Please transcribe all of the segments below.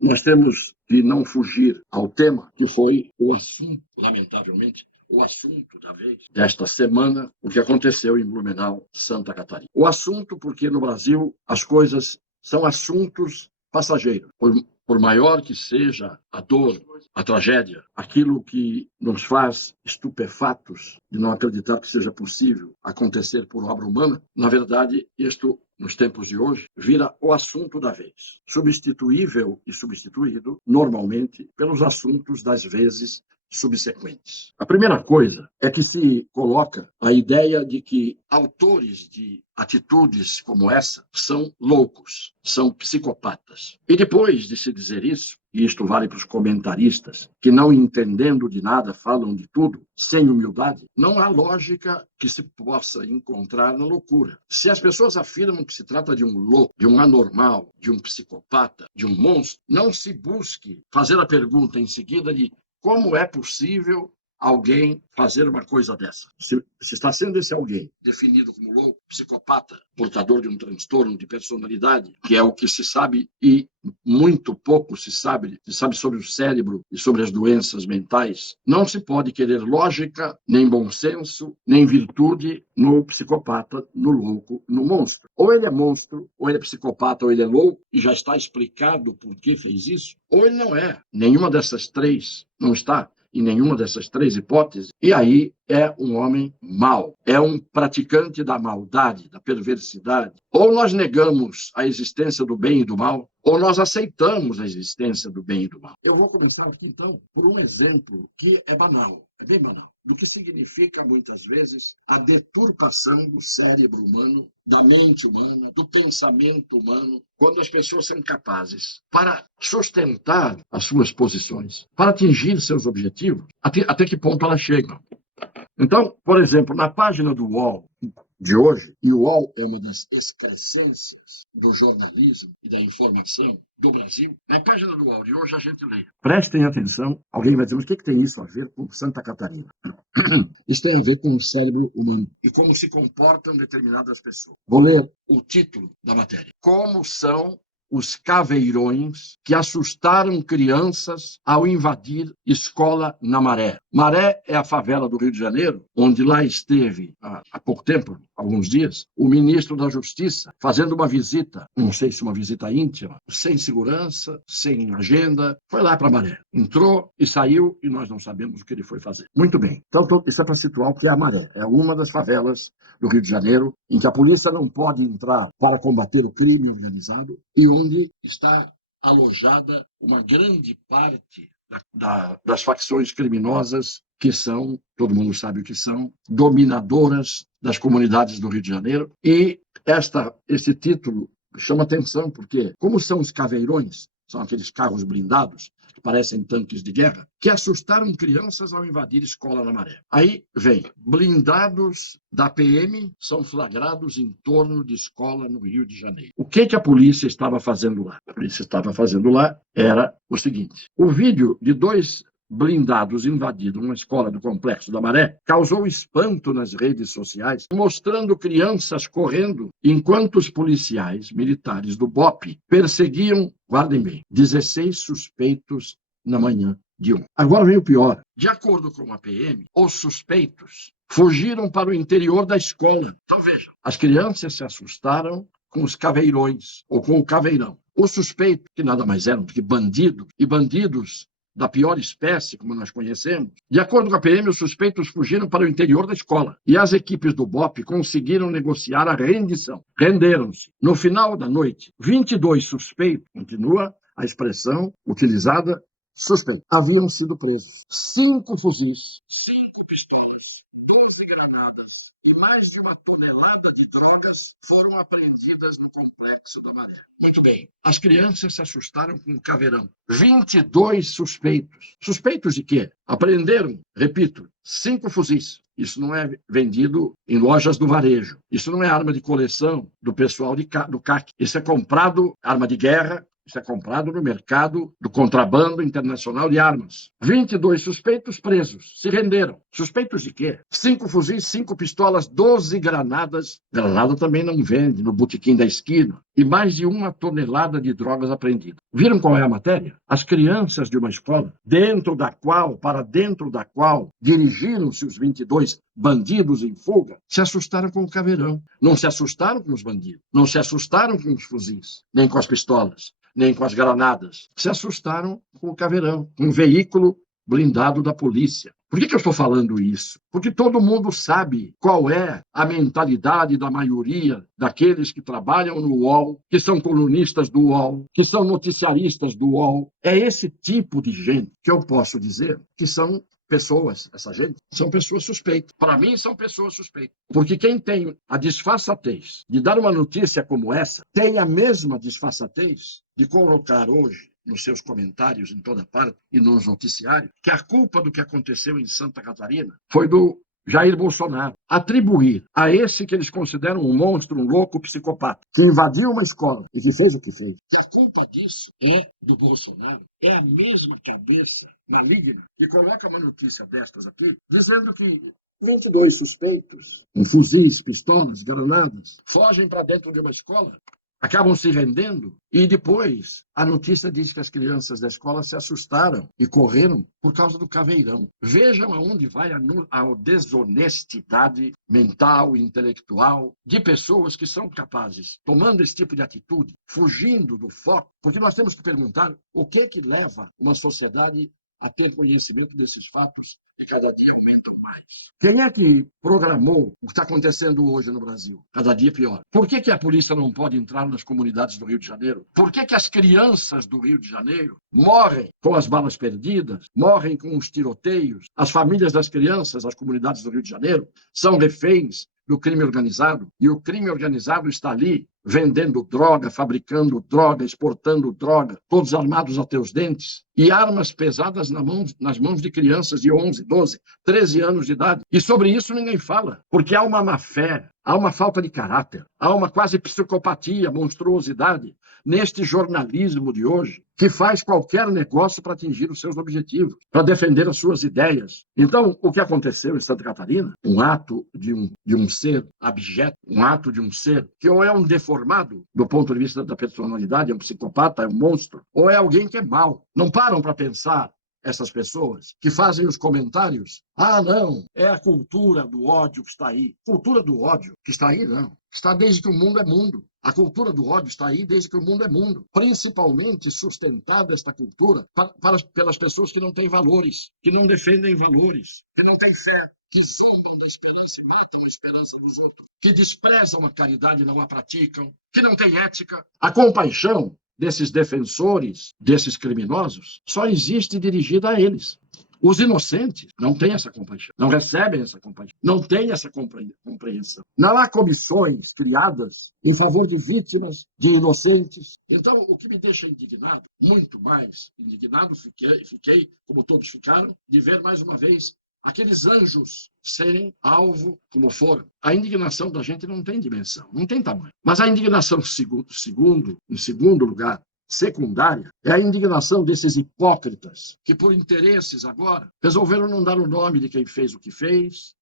nós temos de não fugir ao tema que foi o assunto, lamentavelmente, o assunto da vez desta semana, o que aconteceu em Blumenau, Santa Catarina. O assunto porque no Brasil as coisas são assuntos passageiros. Por maior que seja a dor, a tragédia, aquilo que nos faz estupefatos de não acreditar que seja possível acontecer por obra humana, na verdade, isto, nos tempos de hoje, vira o assunto da vez, substituível e substituído, normalmente, pelos assuntos das vezes subsequentes. A primeira coisa é que se coloca a ideia de que autores de atitudes como essa são loucos, são psicopatas. E depois de se dizer isso, e isto vale para os comentaristas, que não entendendo de nada falam de tudo, sem humildade, não há lógica que se possa encontrar na loucura. Se as pessoas afirmam que se trata de um louco, de um anormal, de um psicopata, de um monstro, não se busque fazer a pergunta em seguida de como é possível alguém fazer uma coisa dessa? Se está sendo esse alguém definido como louco, psicopata, portador de um transtorno de personalidade, que é o que se sabe e muito pouco se sabe sobre o cérebro e sobre as doenças mentais, não se pode querer lógica, nem bom senso, nem virtude no psicopata, no louco, no monstro. Ou ele é monstro, ou ele é psicopata, ou ele é louco, e já está explicado por que fez isso, ou ele não é. Nenhuma dessas três não está em nenhuma dessas três hipóteses, e aí é um homem mau, é um praticante da maldade, da perversidade. Ou nós negamos a existência do bem e do mal, ou nós aceitamos a existência do bem e do mal. Eu vou começar aqui, então, por um exemplo que é banal, é bem banal, do que significa, muitas vezes, a deturpação do cérebro humano, da mente humana, do pensamento humano, quando as pessoas são capazes, para sustentar as suas posições, para atingir seus objetivos, até que ponto elas chegam. Então, por exemplo, na página do UOL de hoje, e o UOL é uma das excrescências do jornalismo e da informação do Brasil, na página do UOL de hoje a gente lê. Prestem atenção, alguém vai dizer, mas o que tem isso a ver com Santa Catarina? Isso tem a ver com o cérebro humano e como se comportam determinadas pessoas. Vou ler o título da matéria. Como são os caveirões que assustaram crianças ao invadir escola na Maré. Maré é a favela do Rio de Janeiro, onde lá esteve, há pouco tempo, alguns dias, o ministro da Justiça fazendo uma visita, não sei se uma visita íntima, sem segurança, sem agenda, foi lá para Maré. Entrou e saiu e nós não sabemos o que ele foi fazer. Muito bem. Então, isso é para situar o que é a Maré. É uma das favelas do Rio de Janeiro em que a polícia não pode entrar para combater o crime organizado e onde está alojada uma grande parte das facções criminosas que são, todo mundo sabe o que são, dominadoras das comunidades do Rio de Janeiro. E esse título chama atenção porque, como são os caveirões, são aqueles carros blindados, que parecem tanques de guerra, que assustaram crianças ao invadir escola na Maré. Aí vem, blindados da PM são flagrados em torno de escola no Rio de Janeiro. O que a polícia estava fazendo lá? A polícia estava fazendo lá era o seguinte, o vídeo de dois blindados invadindo uma escola do Complexo da Maré causou espanto nas redes sociais, mostrando crianças correndo enquanto os policiais militares do BOPE perseguiam, guardem bem, 16 suspeitos na manhã de ontem. Agora vem o pior. De acordo com a PM, os suspeitos fugiram para o interior da escola. Então vejam, as crianças se assustaram com os caveirões, ou com o caveirão. Os suspeitos, que nada mais eram do que bandidos, e bandidos da pior espécie, como nós conhecemos. De acordo com a PM, os suspeitos fugiram para o interior da escola. E as equipes do BOPE conseguiram negociar a rendição. Renderam-se. No final da noite, 22 suspeitos, continua a expressão utilizada, suspeitos, haviam sido presos. 5 fuzis, 5 pistolas, 15 granadas e mais de uma tonelada de drogas foram apreendidas no Complexo da Maré. Muito bem. As crianças se assustaram com o caveirão. 22 suspeitos. Suspeitos de quê? Apreenderam, repito, 5 fuzis. Isso não é vendido em lojas do varejo. Isso não é arma de coleção do pessoal do CAC. Isso é comprado, arma de guerra, Isso é comprado no mercado do contrabando internacional de armas. 22 suspeitos presos, se renderam. Suspeitos de quê? 5 fuzis, 5 pistolas, 12 granadas. Granada também não vende no botequim da esquina. E mais de 1 tonelada de drogas apreendidas. Viram qual é a matéria? As crianças de uma escola, para dentro da qual dirigiram-se os 22 bandidos em fuga, se assustaram com o caveirão. Não se assustaram com os bandidos, não se assustaram com os fuzis, nem com as pistolas, nem com as granadas. Se assustaram com o caveirão, um veículo blindado da polícia. Por que eu estou falando isso? Porque todo mundo sabe qual é a mentalidade da maioria daqueles que trabalham no UOL, que são colunistas do UOL, que são noticiaristas do UOL. É esse tipo de gente que eu posso dizer que são pessoas, essa gente, são pessoas suspeitas. Para mim, são pessoas suspeitas. Porque quem tem a disfarçatez de dar uma notícia como essa, tem a mesma disfarçatez de colocar hoje nos seus comentários em toda parte e nos noticiários, que a culpa do que aconteceu em Santa Catarina foi do Jair Bolsonaro. Atribuir a esse que eles consideram um monstro, um louco psicopata, que invadiu uma escola e que fez o que fez. E a culpa disso é do Bolsonaro. É a mesma cabeça maligna que coloca uma notícia destas aqui, dizendo que 22 suspeitos, com fuzis, pistolas, granadas, fogem para dentro de uma escola, acabam se rendendo e depois a notícia diz que as crianças da escola se assustaram e correram por causa do caveirão. Vejam aonde vai a desonestidade mental e intelectual de pessoas que são capazes, tomando esse tipo de atitude, fugindo do foco, porque nós temos que perguntar o que leva uma sociedade a ter conhecimento desses fatos que cada dia aumentam mais. Quem é que programou o que está acontecendo hoje no Brasil? Cada dia pior. Por que a polícia não pode entrar nas comunidades do Rio de Janeiro? Por que as crianças do Rio de Janeiro morrem com as balas perdidas, morrem com os tiroteios? As famílias das crianças, as comunidades do Rio de Janeiro, são reféns do crime organizado, e o crime organizado está ali vendendo droga, fabricando droga, exportando droga, todos armados até os dentes, e armas pesadas nas mãos de crianças de 11, 12, 13 anos de idade. E sobre isso ninguém fala, porque há uma má-fé, há uma falta de caráter, há uma quase psicopatia, monstruosidade neste jornalismo de hoje, que faz qualquer negócio para atingir os seus objetivos, para defender as suas ideias. Então, o que aconteceu em Santa Catarina, um ato de um ser abjeto, um ato de um ser que ou é um deformado do ponto de vista da personalidade, é um psicopata, é um monstro, ou é alguém que é mau. Não param para pensar essas pessoas que fazem os comentários. Ah, não, é a cultura do ódio que está aí. Cultura do ódio que está aí, não. Está desde que o mundo é mundo. A cultura do ódio está aí desde que o mundo é mundo. Principalmente sustentada esta cultura pelas pessoas que não têm valores, que não defendem valores, que não têm fé, que zombam da esperança e matam a esperança dos outros, que desprezam a caridade e não a praticam, que não têm ética. A compaixão desses defensores, desses criminosos, só existe dirigida a eles. Os inocentes não têm essa compaixão, não recebem essa compaixão, não têm essa compreensão. Não há comissões criadas em favor de vítimas, de inocentes. Então, o que me deixa indignado, muito mais indignado fiquei, como todos ficaram, de ver mais uma vez aqueles anjos serem alvo como foram. A indignação da gente não tem dimensão, não tem tamanho. Mas a indignação, em segundo lugar, secundária, é a indignação desses hipócritas que, por interesses agora, resolveram não dar o nome de quem fez o que fez,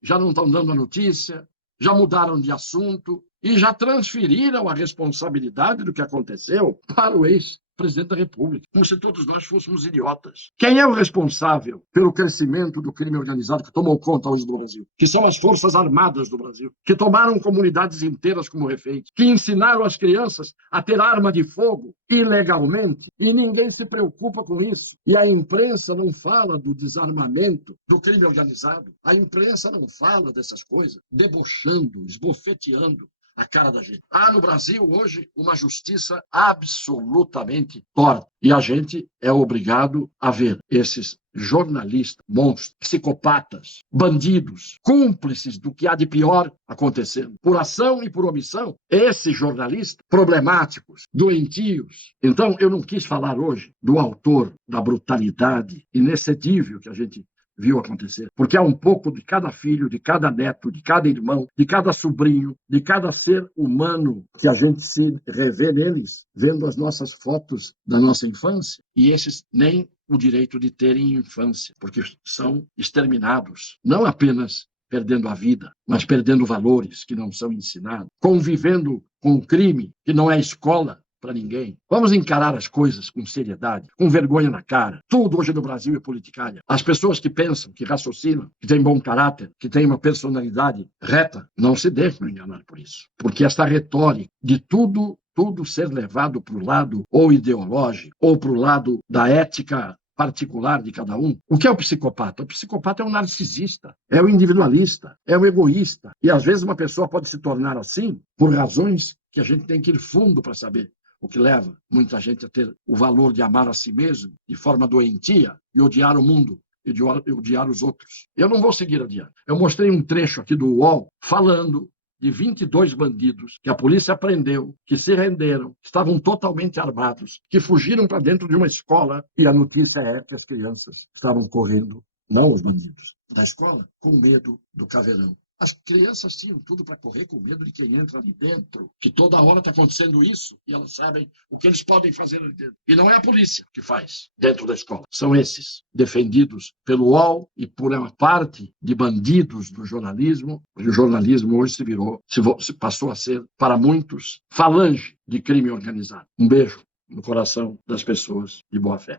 já não estão dando a notícia, já mudaram de assunto e já transferiram a responsabilidade do que aconteceu para o ex-presidente da República, como se todos nós fôssemos idiotas. Quem é o responsável pelo crescimento do crime organizado que tomou conta hoje do Brasil? Que são as Forças Armadas do Brasil, que tomaram comunidades inteiras como reféns, que ensinaram as crianças a ter arma de fogo ilegalmente, e ninguém se preocupa com isso. E a imprensa não fala do desarmamento do crime organizado. A imprensa não fala dessas coisas, debochando, esbofeteando a cara da gente. Há no Brasil hoje uma justiça absolutamente torta. E a gente é obrigado a ver esses jornalistas, monstros, psicopatas, bandidos, cúmplices do que há de pior acontecendo, por ação e por omissão. Esses jornalistas problemáticos, doentios. Então, eu não quis falar hoje do autor da brutalidade inexcedível que a gente viu acontecer. Porque há um pouco de cada filho, de cada neto, de cada irmão, de cada sobrinho, de cada ser humano que a gente se revê neles, vendo as nossas fotos da nossa infância. E esses nem o direito de terem infância, porque são exterminados, não apenas perdendo a vida, mas perdendo valores que não são ensinados, convivendo com o crime, que não é escola para ninguém. Vamos encarar as coisas com seriedade, com vergonha na cara. Tudo hoje no Brasil é politicagem. As pessoas que pensam, que raciocinam, que têm bom caráter, que têm uma personalidade reta, não se deixam enganar por isso. Porque essa retórica de tudo ser levado para o lado ou ideológico, ou para o lado da ética particular de cada um. O que é o psicopata? O psicopata é um narcisista, é o individualista, é o egoísta. E às vezes uma pessoa pode se tornar assim por razões que a gente tem que ir fundo para saber. O que leva muita gente a ter o valor de amar a si mesmo de forma doentia e odiar o mundo e de odiar os outros. Eu não vou seguir adiante. Eu mostrei um trecho aqui do UOL falando de 22 bandidos que a polícia prendeu, que se renderam, estavam totalmente armados, que fugiram para dentro de uma escola e a notícia é que as crianças estavam correndo, não os bandidos, da escola, com medo do caveirão. As crianças tinham tudo para correr com medo de quem entra ali dentro, que toda hora está acontecendo isso, e elas sabem o que eles podem fazer ali dentro. E não é a polícia que faz dentro da escola. São esses, defendidos pelo UOL e por uma parte de bandidos do jornalismo, porque o jornalismo hoje passou a ser, para muitos, falange de crime organizado. Um beijo no coração das pessoas de boa fé.